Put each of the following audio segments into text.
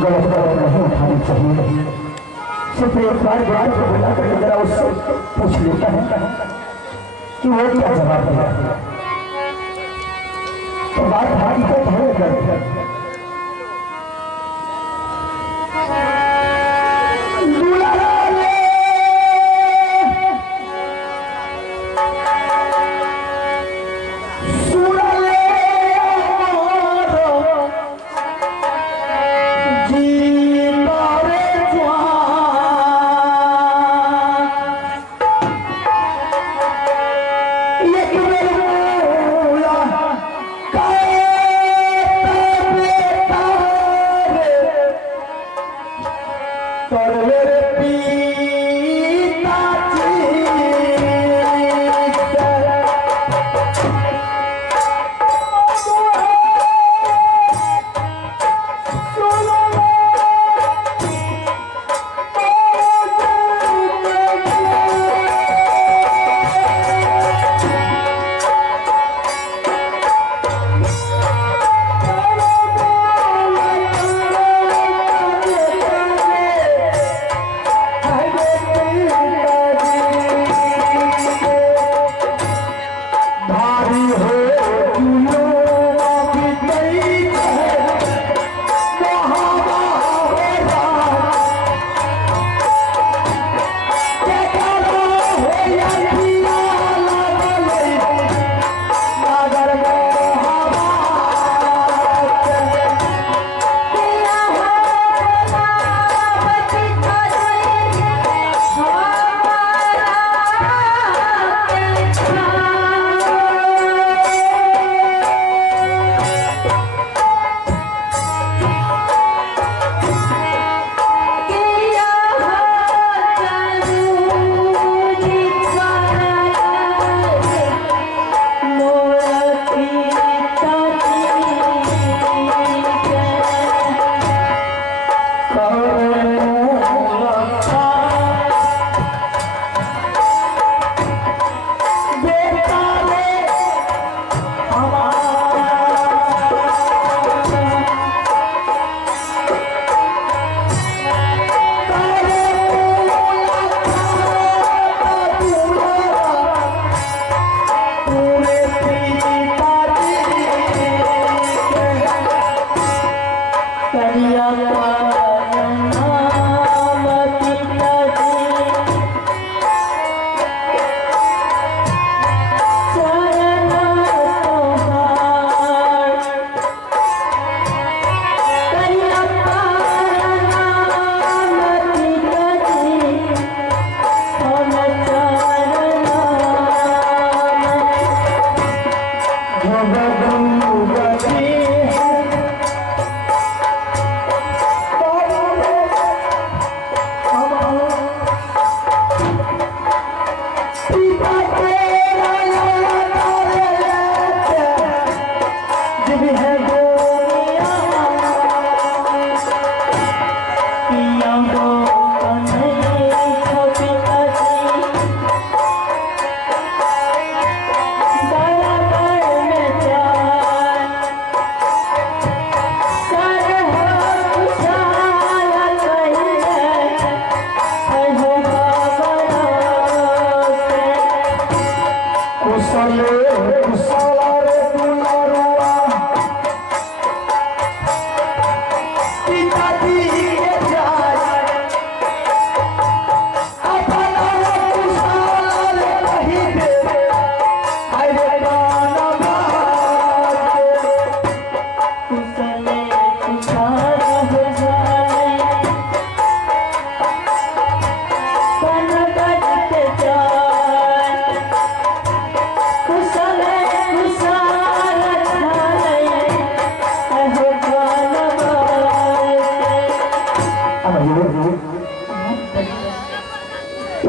गलत गलत नहीं उठानी चाहिए। सिर्फ एक बार को बुला कर जरा उससे पूछ लेता है कि वो क्या जवाब दिया। तो बात हकीकत है।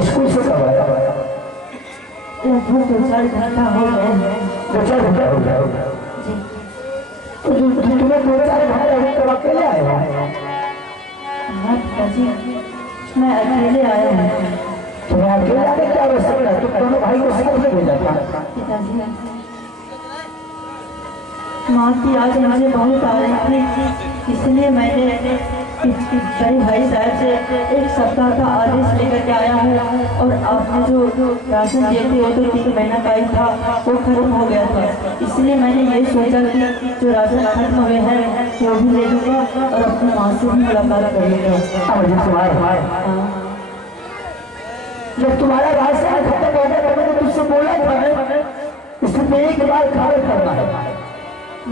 स्कूल से कब आया? दो चार घंटा हो गया। तुम्हें 2-4 घंटे तब अकेले आए हो? हाँ पिताजी, मैं अकेले आया हूँ। तुम्हें अकेले आने क्या आवश्यकता है? तुम दोनों भाई को साथ में भेजा था। पिताजी, माँ की याद मुझे बहुत आ रही थी, इसलिए मैंने बड़े भाई साहब से एक सप्ताह का आदेश लेकर के आया हूँ और आपने जो राशन दिए थे वो तो 3 महीना का ही था, वो खत्म हो गया था। इसलिए मैंने ये सोचा कि जो राशन खत्म हुए हैं वो भी ले लूँगा और अपनी माँ से भी मुलाकात कर लूँगा। जब तुम्हारा राशन खत्म हो गया तो मैंने तुझसे बोला था इसलिए एक बार कार्य करना है।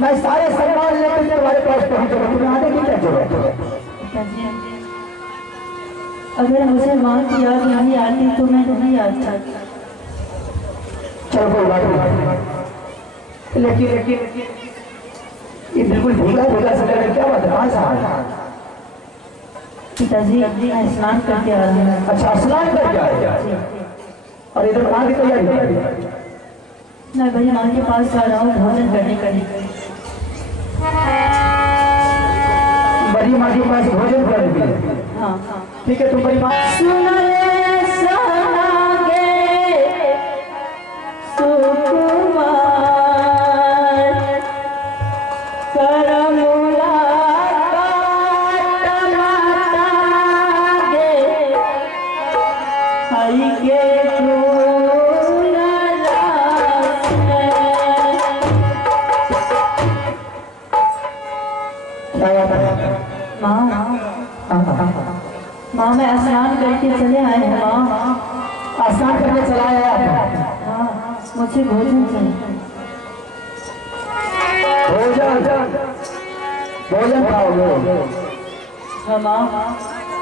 मैं सारे सम्मान लेकर तुम्हारे पास पहुंचूंगा, तुम्हें आने की क्या जरूरत है? अगर मुझे माँ की याद नहीं आती तो मैं नहीं आता। चलो कोई बात नहीं, लेकिन ये बिल्कुल भीगा भीगा सा लग रहा है, क्या बात है? कहाँ से आया? पिताजी मैं स्नान करके आ रहा हूँ। अच्छा स्नान करके आया और इधर कहाँ की तैयारी? मैं बड़ी माँ के पास जा रहा हूँ भोजन करने के लिए। बड़ी माँ के पास भोजन करने के लिए? हाँ ठीक है, तुम बड़ी माँ माँ मैं स्नान करके चले आए हैं। माँ स्नान करके चला आया? हाँ मुझे भोजन चाहिए। भोजन खाओगे? हाँ माँ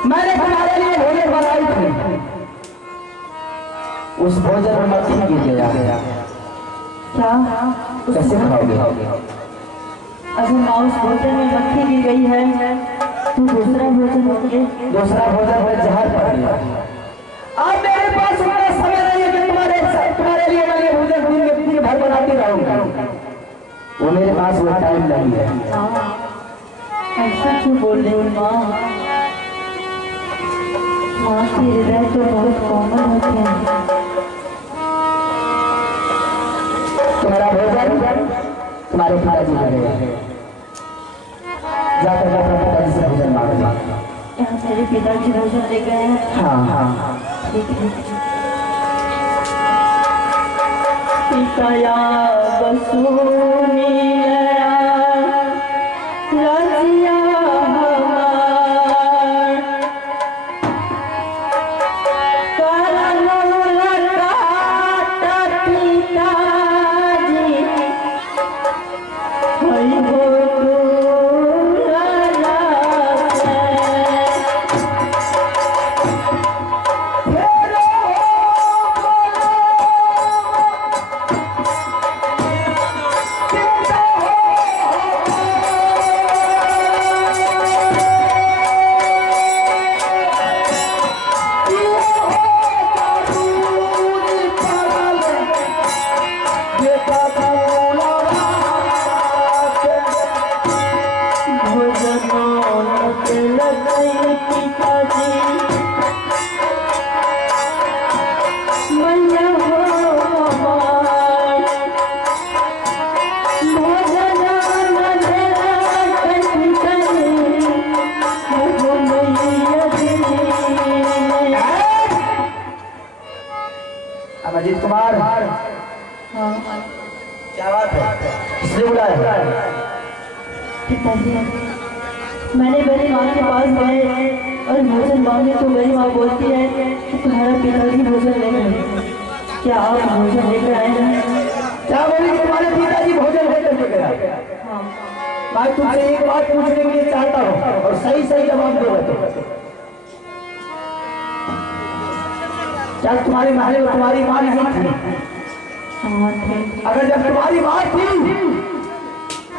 मैंने तुम्हारे लिए भोजन बनाई थी, उस भोजन में मक्खी गिर गया। क्या? कैसे खाओगे? अगर माँ उस भोजन में मक्खी गिर गई है तो दूसरा भोजन होंगे। दूसरा भोजन में जहर पड़ गया। अब मेरे पास उतना समय नहीं है कि तुम्हारे लिए मैं ये भोजन दिन भर बनाती रहूंगा। वो मेरे पास वो टाइम नहीं है। ऐसा क्यों बोल रही हूँ माँ? माँ की हृदय तो बहुत कोमल होते हैं। तुम्हारा भोजन तुम्हारे पिताजी का है, जाकर अपने पिताजी से भोजन मांगो। यहाँ मेरे पिताजी भोजन ले गए हैं। हाँ हाँ ठीक है। पिताया बसूनी रजिया हमार करनूल काटा पिताजी हई हो अजीत कुमार, क्या बात है? किसने बुलाया? पिताजी मैंने बड़ी माँ के पास गए और भोजन मांगे तो बड़ी माँ बोलती है कि तुम्हारा पिताजी भोजन ले गए। क्या आप भोजन लेकर आए हैं? क्या बोली? तुम्हारे पिताजी भोजन लेकर के गया? हाँ। मैं तुमसे एक बात पूछने के लिए चाहता हूँ और सही सही जवाब दो। क्या तुम्हारी महल में तुम्हारी माँ नहीं थी? अगर जब तुम्हारी माँ थी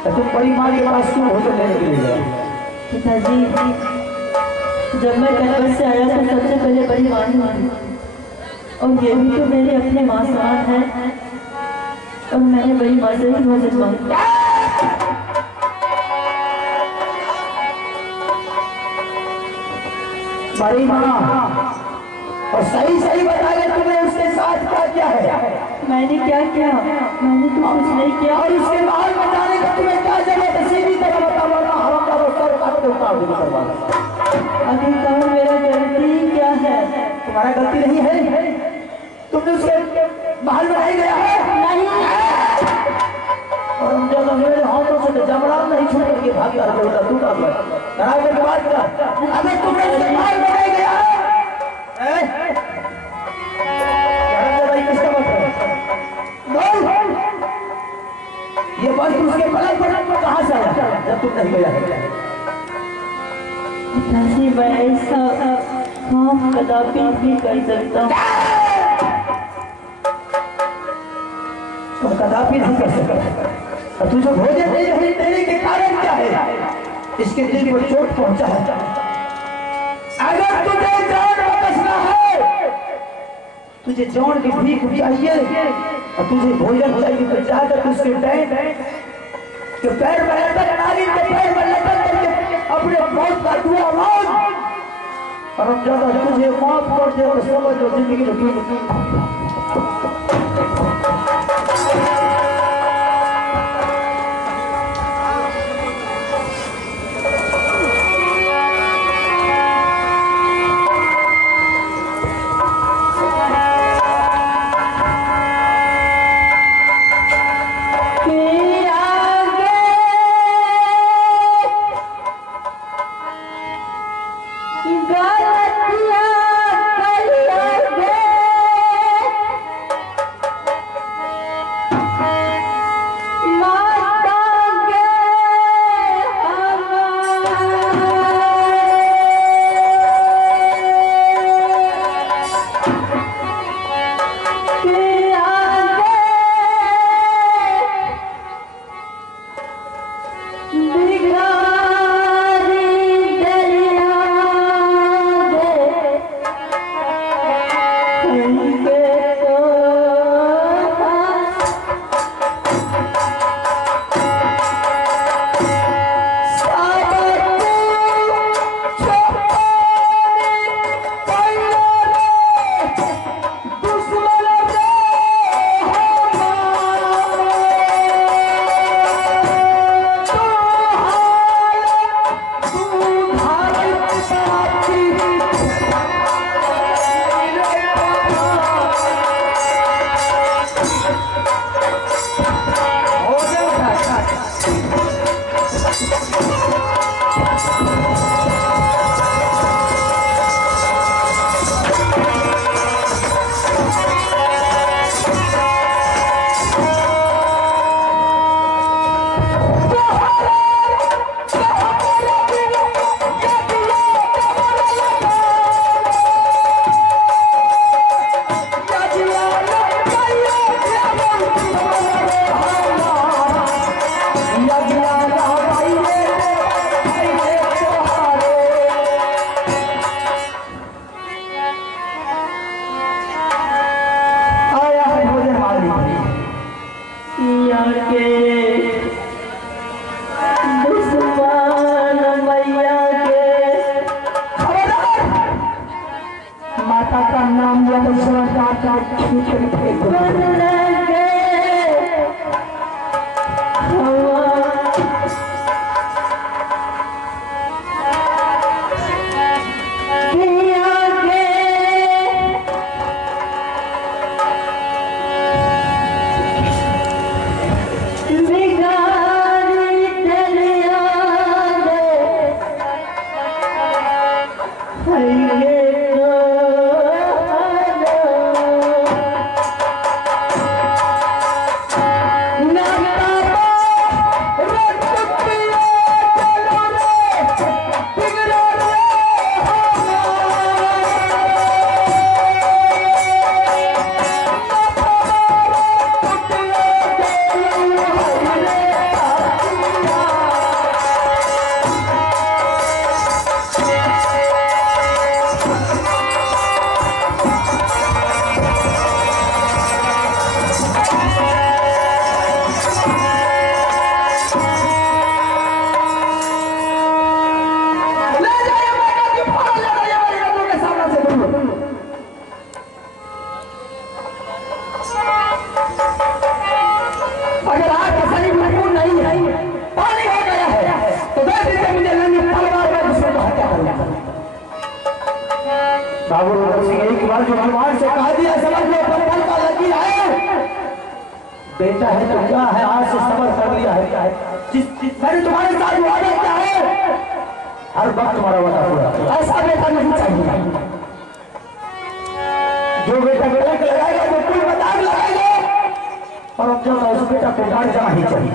तो तुम बड़ी माँ के पास क्यों भोजन लेने के लिए गए? पिताजी जब मैं कलकत्ते से आया था सबसे पहले बड़ी माँ ने मानी और ये भी तो मेरी अपने माँ समान है और मैंने बड़ी माँ से ही भोजन मांगा। बड़ी माँ और सही सही बताइए, तुमने उसके साथ क्या किया है? मैंने क्या किया? मैंने तो कुछ नहीं किया। और उसके बाहर में जाने का तुम्हें क्या जरूरत है? सीधी तरह बता, वरना हम का सर काट के उतार देंगे करवा। अभी कहो मेरा गलती क्या है? तुम्हारा गलती नहीं है, तुमने उसके महल में नहीं गया है। नहीं। और हम जब मेरे हाथों से जबरान नहीं छूट करके भाग कर बेटा तू कर लड़ा के बात कर। अबे तुमने उसके महल में नहीं गया है? भाई किसका मतलब? ये बात उसके पलक पर कहाँ से आया जब तुम नहीं गया है? पिताजी मैं ऐसा काम कदापि नहीं कर सकता। तुम कदापि नहीं कर सकते। और तुझे भोजन नहीं देने के कारण क्या है? इसके दिल को चोट पहुंचा है। अगर तुझे जान बचना है, तुझे जान की भीख चाहिए और तुझे भोजन चाहिए, तो जाकर उसके के पैर में लटक, नारी के पैर में लटक करके अपने मौत का दुआ मांग। और हम ज्यादा तुझे माफ कर दे तो समझ लो जिंदगी में बाबू रुद्र सिंह एक बार जो भगवान से कहा दिया समझ लो पत्थर का लकीर है, बेटा है तो क्या है, आज से समझ कर लिया है। मैंने तुम्हारे साथ वादा किया है, हर वक्त तुम्हारा वादा पूरा। ऐसा बेटा नहीं चाहिए जो बेटा बेटा के लगाएगा, जो कोई मजाक लगाएगा, और अब जब उस बेटा को डांट जाना ही चाहिए।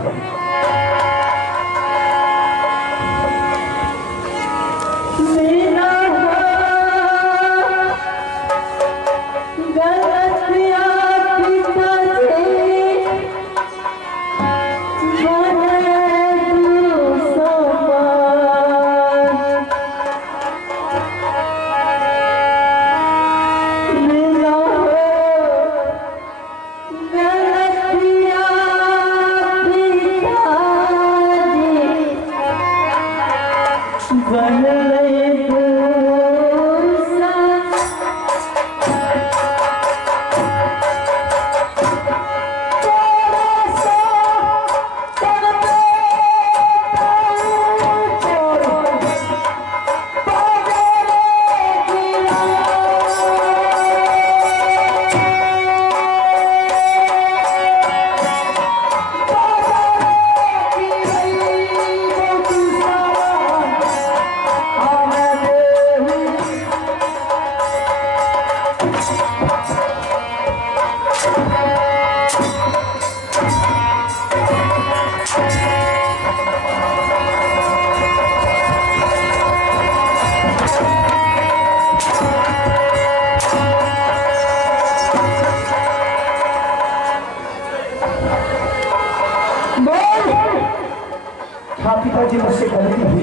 पिताजी मुझसे गलती हुई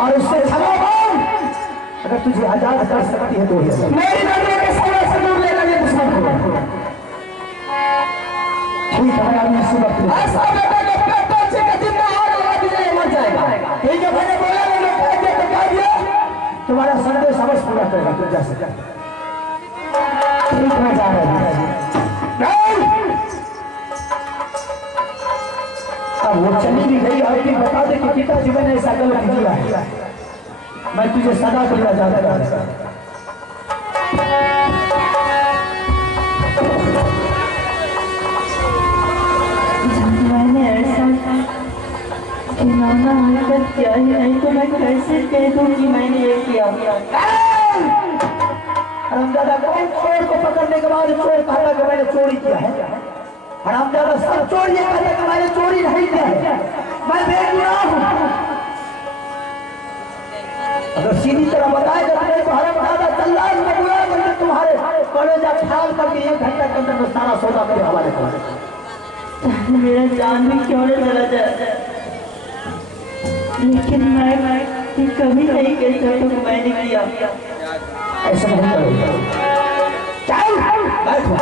और उससे क्षमा मांग, अगर तुझे आजाद कर सकती है तो मेरी नजर के सामने से दूर लेकर ये दुश्मन को ठीक है। आदमी इसी वक्त ऐसा बेटा जो अपने बच्चे का जिंदा और आगे मर जाएगा। ठीक है, मैंने बोला मैंने कह दिया तो कह दिया, तुम्हारा संदेश अवश्य पूरा करेगा। तुम जा सकते ठीक है, जा रहे हैं। अब वो चली भी गई और फिर बता दे कि पिताजी मैंने ऐसा गलत किया है, मैं तुझे सदा करना चाहता हूं। मैंने ऐसा खिलौना हरकत किया ही नहीं तो मैं कैसे कह दूं कि मैंने ये किया। हरामजादा कौन चोर को पकड़ने के बाद चोर कहता कि मैंने चोरी किया है? हरामजादा सब चोर ये कहता कि मैंने चोरी नहीं किया है, मैं बेगुनाह हूं। अगर सीधी तरह बताए तो मेरे को हरामजादा तल्लाश में बुला करके तुम्हारे कॉलेज ख्याल करके 1 घंटा के अंदर सारा सौदा मेरे हवाले कर। मेरा जान भी क्यों न चला जाए, लेकिन मैं कभी नहीं कह सकता मैंने किया। ऐसा नहीं करेगा, चल बैठो,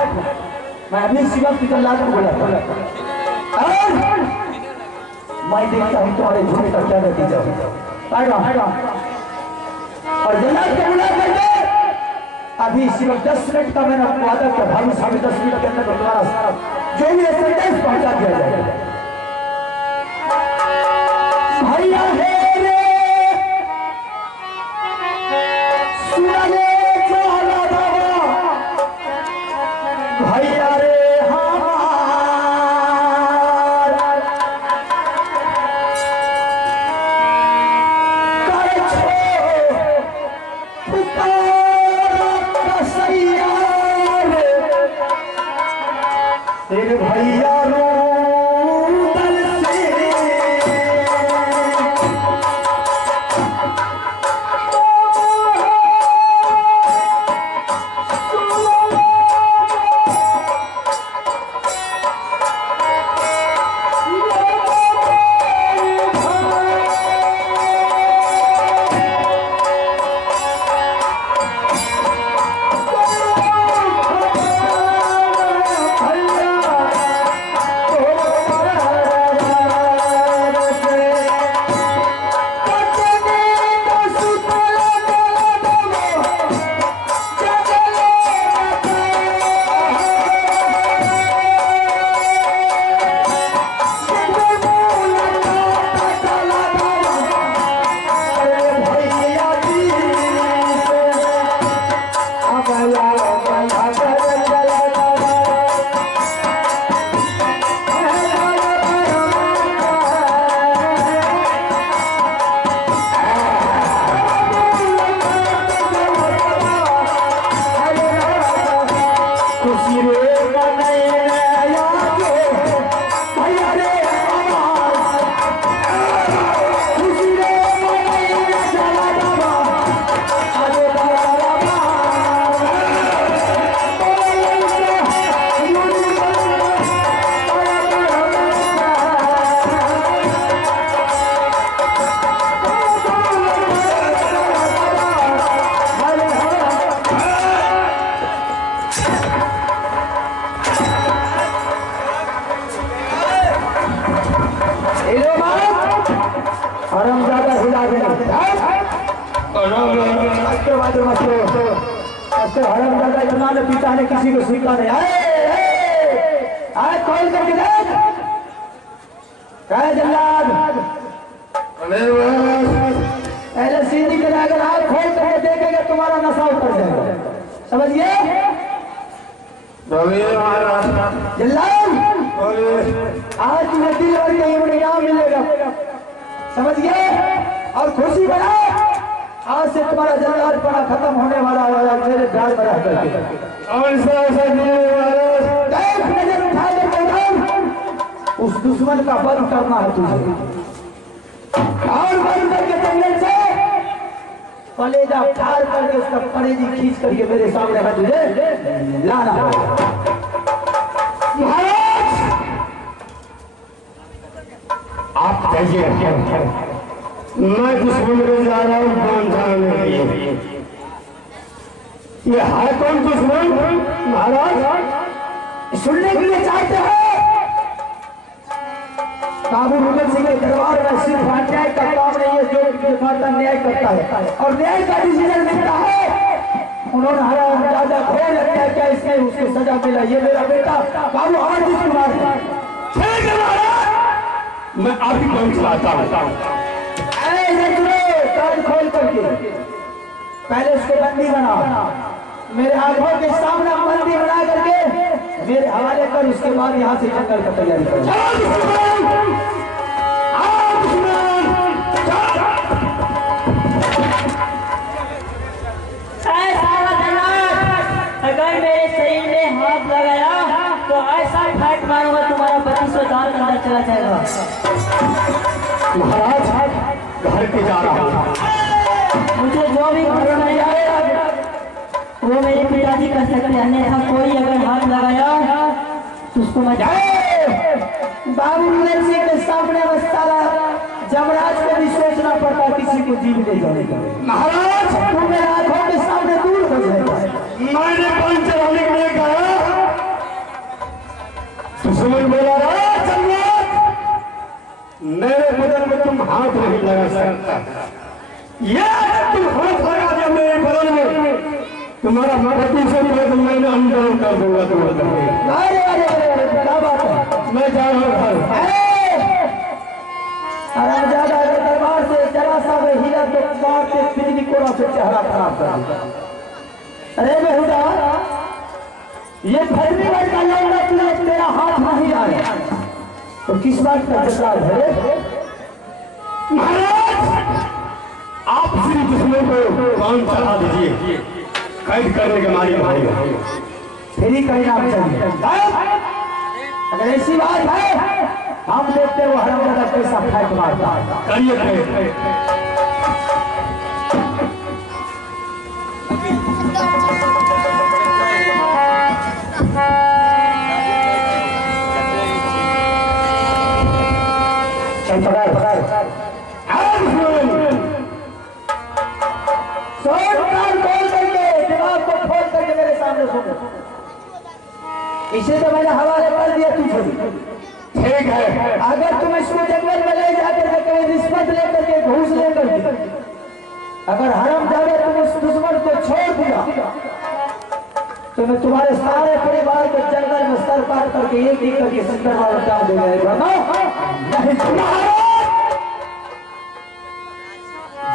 मैं अभी शिवा की गल्ला को बोला था और मैं देखता हूँ तुम्हारे झूठे का क्या नतीजा होगा। और जन्नत को बुला करके अभी सिर्फ 10 मिनट का मैंने आपको वादा किया, भाभी साढ़े 10 मिनट के अंदर तुम्हारा सारा जो भी संदेश पहुंचा दिया जाएगा। भैया है रे सुनाले चला बाबा, भैया रे भैया रो दल से बात मत लो। तो हरम दादा इतना ने पिता ने किसी को सुनता नहीं। आए कॉल करके देख कहे जल्लाद पहले सीधी के अगर आप खोल करके देखेंगे तुम्हारा नशा उतर जाएगा, समझिए जल्लाद। आज तुम्हें दिल और कहीं इनाम मिलेगा, समझिए, और खुशी बना। आज से तुम्हारा जल्लाद पड़ा खत्म होने वाला है। मेरे प्यार बना करके नजर उठा कर उस दुश्मन का बंद करना है तुझे, और बंद करके जंगल से कलेजा फाड़ करके उसका कलेजी खींच करके मेरे सामने है तुझे लाना है। आप कहिए मैं दुश्मन को जा रहा हूँ कौन जाने के लिए। ये है कौन दुश्मन महाराज? सुनने के लिए चाहते हैं? बाबू रुद्र सिंह के दरबार में सिर्फ अन्याय का काम नहीं है, जो माता न्याय करता है और न्याय का डिसीजन मिलता है। उन्होंने हराम ज्यादा घोर हत्या किया, इसलिए उसको सजा मिला। ये मेरा बेटा बाबू अमरजीत कुमार है। मैं आपकी काम चलाता हूँ। कान खोल करके पहले उसको बंदी बना, मेरे आंखों के सामने बंदी बना करके मेरे हवाले कर, उसके बाद यहाँ से जंगल का तैयारी करो। अगर मेरे शरीर में हाथ लगाया तो ऐसा फट मारूंगा तुम्हारा 2500 दाल अंदर चला जाएगा। महाराज घर पे जा रहा हूँ, मुझे जो भी करना है वो मेरे पिताजी कर सकते हैं, अन्यथा कोई अगर हाथ लगाया तो उसको मैं बाबू रुद्र सिंह के सामने बस सारा जमराज को भी सोचना पड़ता किसी को जीव ले जाने का। महाराज तुम मेरे आंखों के सामने दूर हो जाएगा। मैंने पान चढ़ाने के लिए कहा, दुश्मन बोला मेरे बदन में तुम हाथ नहीं लगा सकता। ये तुम हाथ लगा दिया मेरे बदन में, तुम्हारा पति से मैंने अंदर कर दूंगा। क्या बात है? मैं जा रहा हूँ हरामजादा के दरबार से जरा सा में हीरा को मार के बिजली कोड़ा से चेहरा खराब कर दिया। अरे बेहुदा, ये फजली वर्ग का लौंडा तुझे तेरा हाथ नहीं आया तो किस बात का जवाब है? महाराज आप श्री दुश्मन को काम चला दीजिए, कैद करने के मालिक भाई फिर ही कहीं नाम चाहिए। अगर ऐसी बात है हम देखते वो हरामजादा कैसा फेंक मारता है। करिए पकड़ खोल करके दिमाग को खोल करके मेरे सामने सुनो। इसे तो मैंने हवाले कर दिया तुझे, ठीक है। अगर तुम इसको जंगल में ले जाकर के कहीं रिश्वत लेकर के घूस लेकर के अगर हरामजादा तुम उस दुश्मन को छोड़ दिया तो मैं तुम्हारे सारे परिवार को जंगल में सर काट करके एक एक करके सुंदर वाला काम दे जाएगा।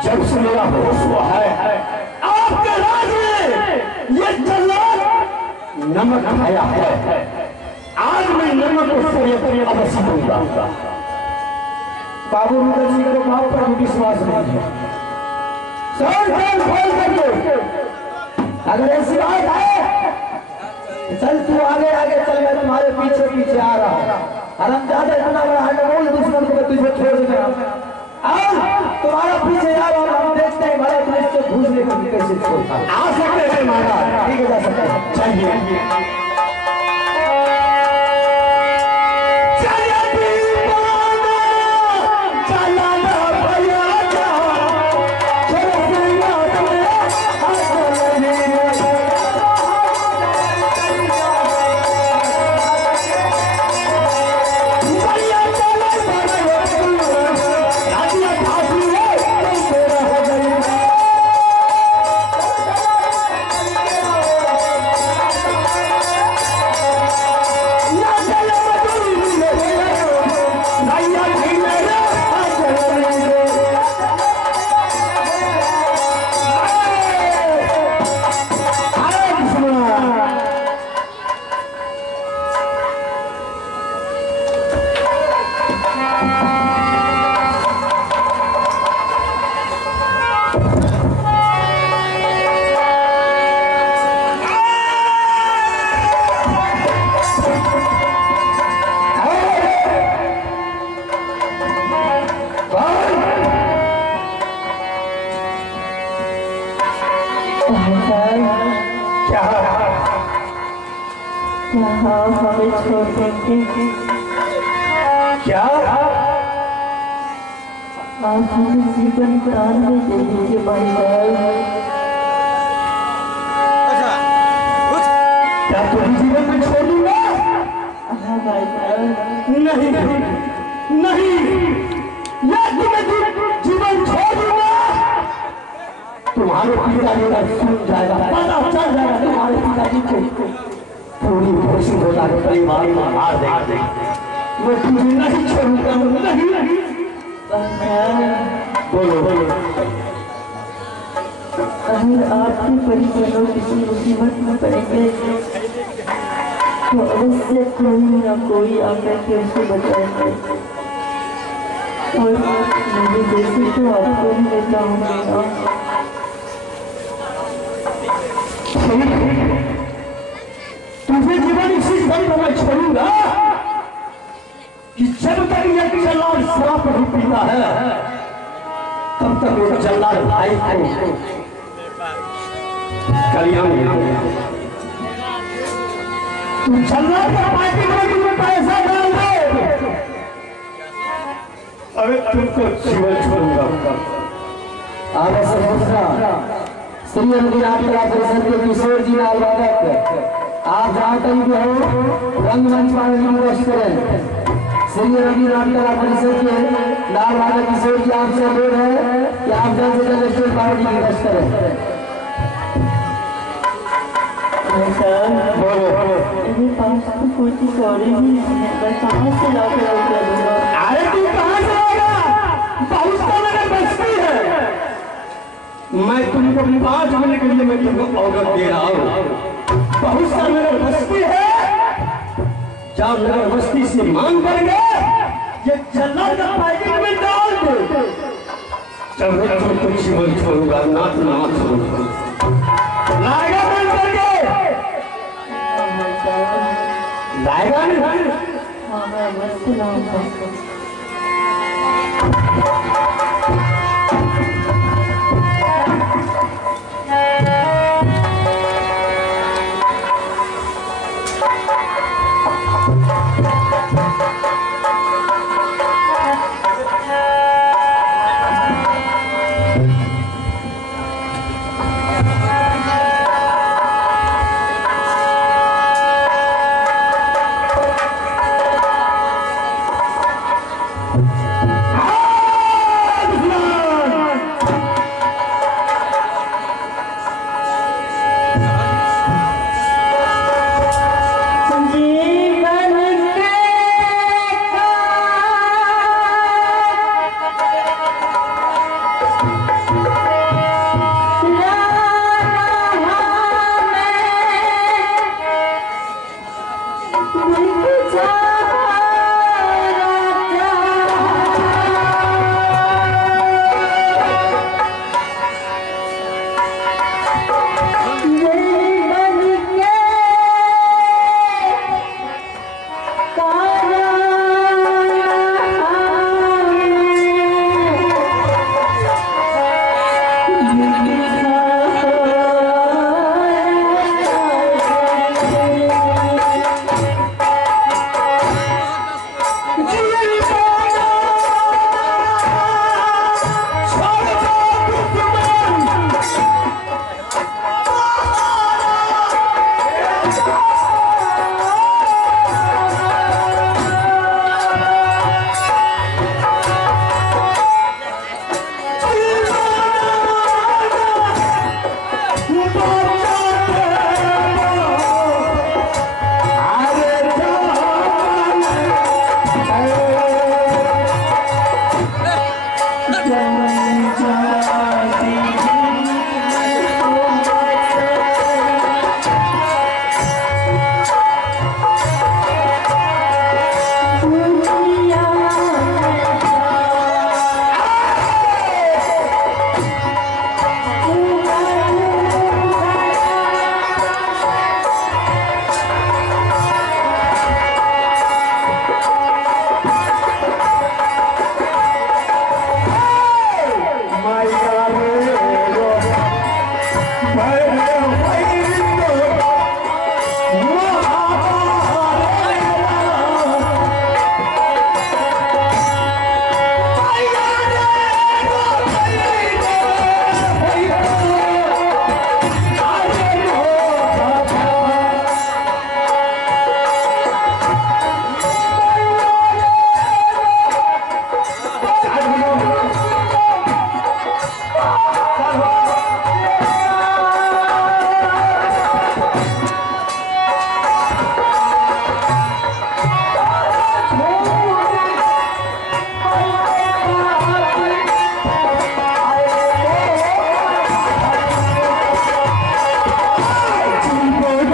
जब से मेरा होश हुआ है आपके राज में ये जल्लाद नमक खाया है, आज मैं नमक को अवश्य दूंगा। बाबू रुद्र सिंह को माफ पर विश्वास नहीं है। खोल करके अगर ऐसी बात है चल तू आगे आगे चल, मैं तुम्हारे पीछे पीछे आ रहा हूँ। हरामजादा इतना बड़ा अनमोल दुश्मन को तुझे छोड़ देगा। तुम्हारा पीछे जा रहा हूँ, हम देखते हैं भले तुम इससे घूस लेकर कैसे छोड़ता। आ सकते हैं महाराज, ठीक है जा सकते हैं। चलिए क्या आप हमें छोड़ देंगे? क्या आप हमें जीवन दान में दे दीजिए भाई साहब। क्या तुम जीवन में छोड़ दूंगा? हाँ भाई साहब। नहीं नहीं, या तुम्हें जीवन छोड़ दूंगा। तुम्हारे पिताजी का सुन जाएगा, पता चल जाएगा तुम्हारे पिताजी को पूरी खुशी होता है, परिवार को मार देगा। मैं तुझे नहीं छोड़ूंगा, नहीं। बोलो बोलो। अगर आपके परिजनों किसी मुसीबत में पड़ेंगे तो अवश्य कोई ना कोई आकर के उसे बचाएंगे, और मेरे जैसे तो आपको भी लेता हूँ। तुझे जीवन इसी घर में मैं छोड़ूंगा कि जब तक ये जल्लाद शराब नहीं पीता है तब तक वो जल्लाद भाई को कल्याण तू जल्लाद का पार्टी में तुझे पैसा डाल दे, अरे तुमको जीवन छोड़ूंगा। आगे से दूसरा श्री रंगीनाथ कला परिषद के किशोर जी लाल वादक, आप जहाँ कहीं भी हो रंगमंच पर निवेश करें। श्री रंगीनाथ कला परिषद के लाल वादक किशोर जी आपसे अनुरोध है कि आप जल्द से जल्द स्टेज पर निवेश करें। मेरे पास तो कोई कौड़ी भी नहीं है, मैं कहाँ से ला कर दूंगा? अरे तू कहाँ से आएगा? बहुत तो मेरे बस्ती है। मैं तुमको 5 मिनट के लिए मैं तुमको ऑर्डर दे रहा हूँ। बहुत सा मेरे बस्ती है, जब मेरे बस्ती से मांग कर गए ये जल्लाद का पैकेट में डाल दो, जब मैं तुमको जीवन छोड़ूंगा, नाथ छोड़ूंगा। लाएगा बंद करके लाएगा नहीं? हाँ मैं बस लाऊंगा।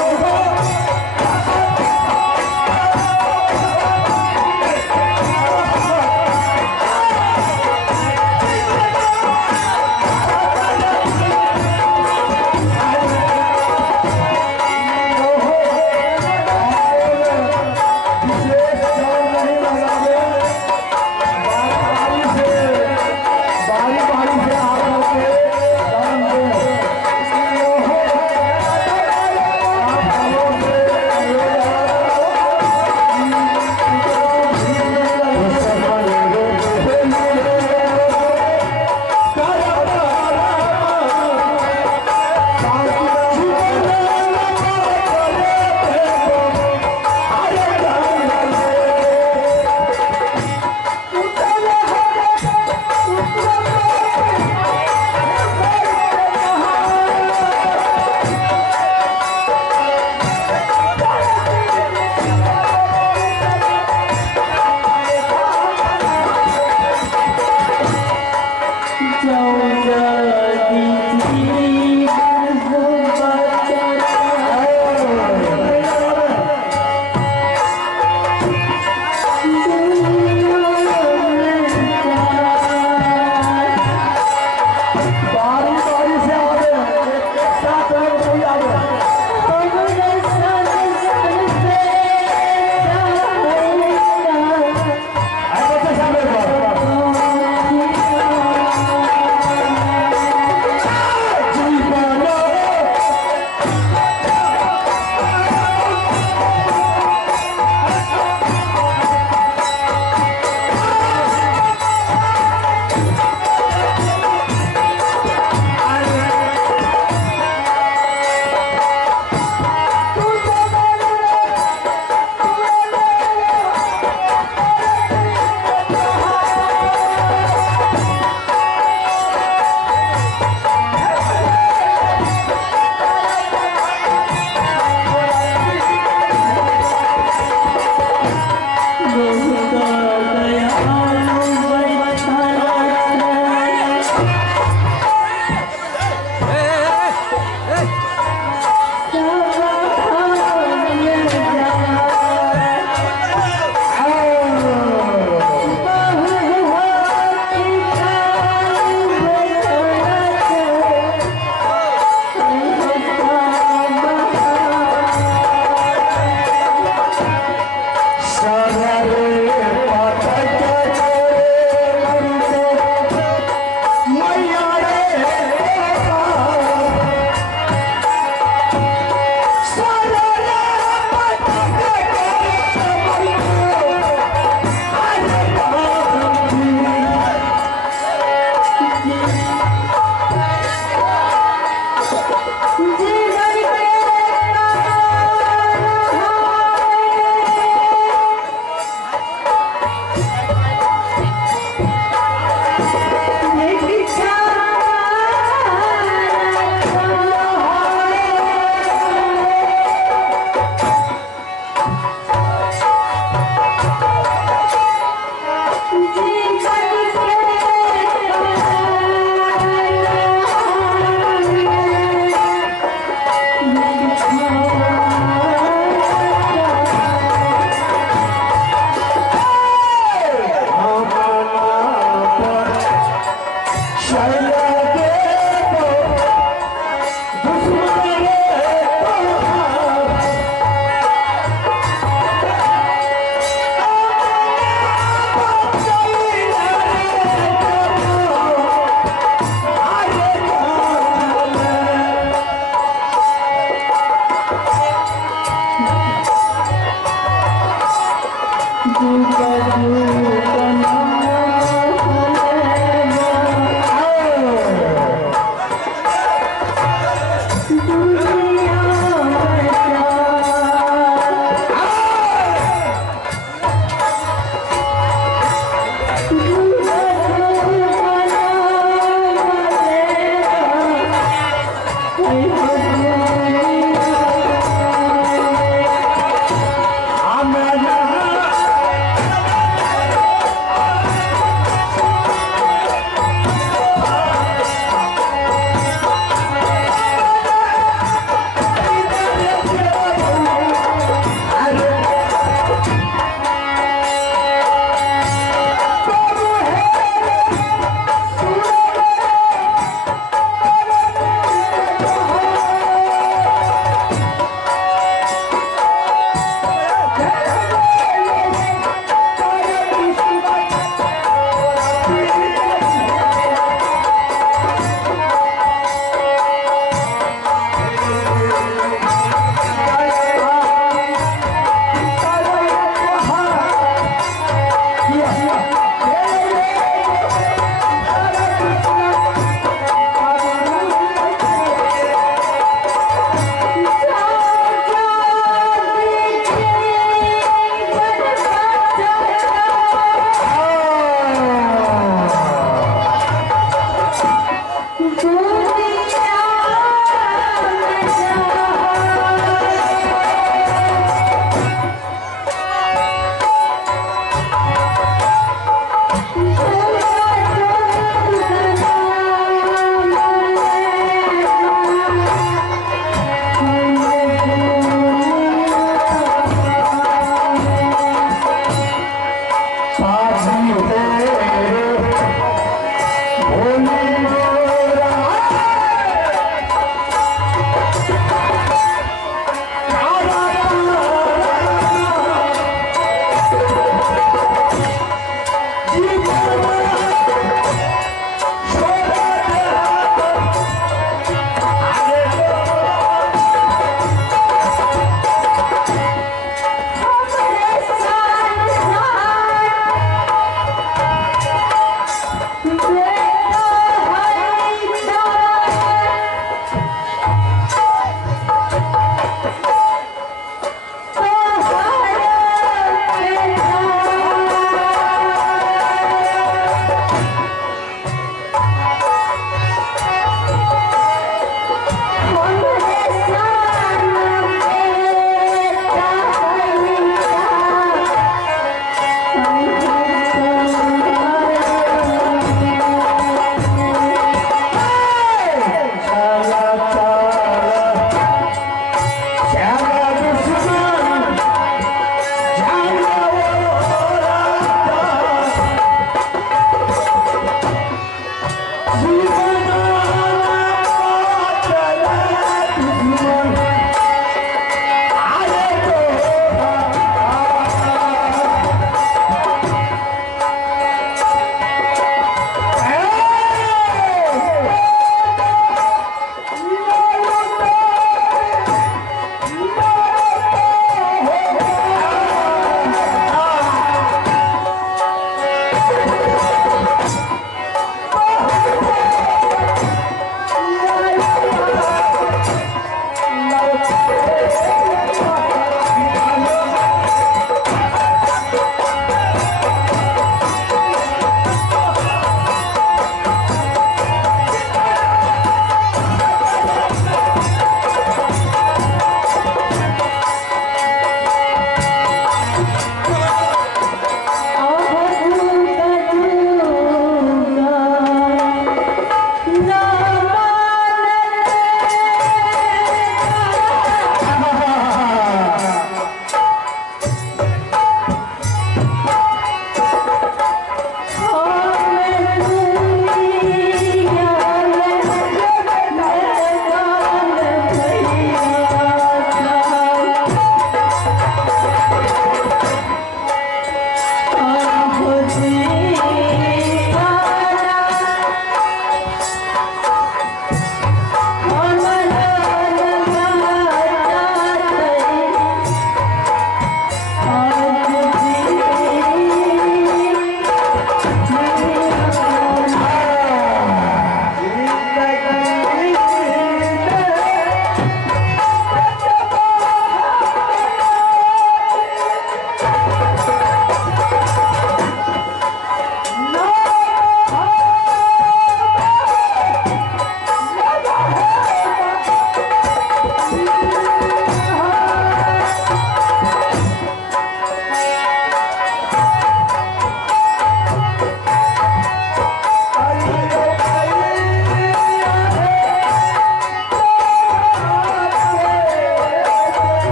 हो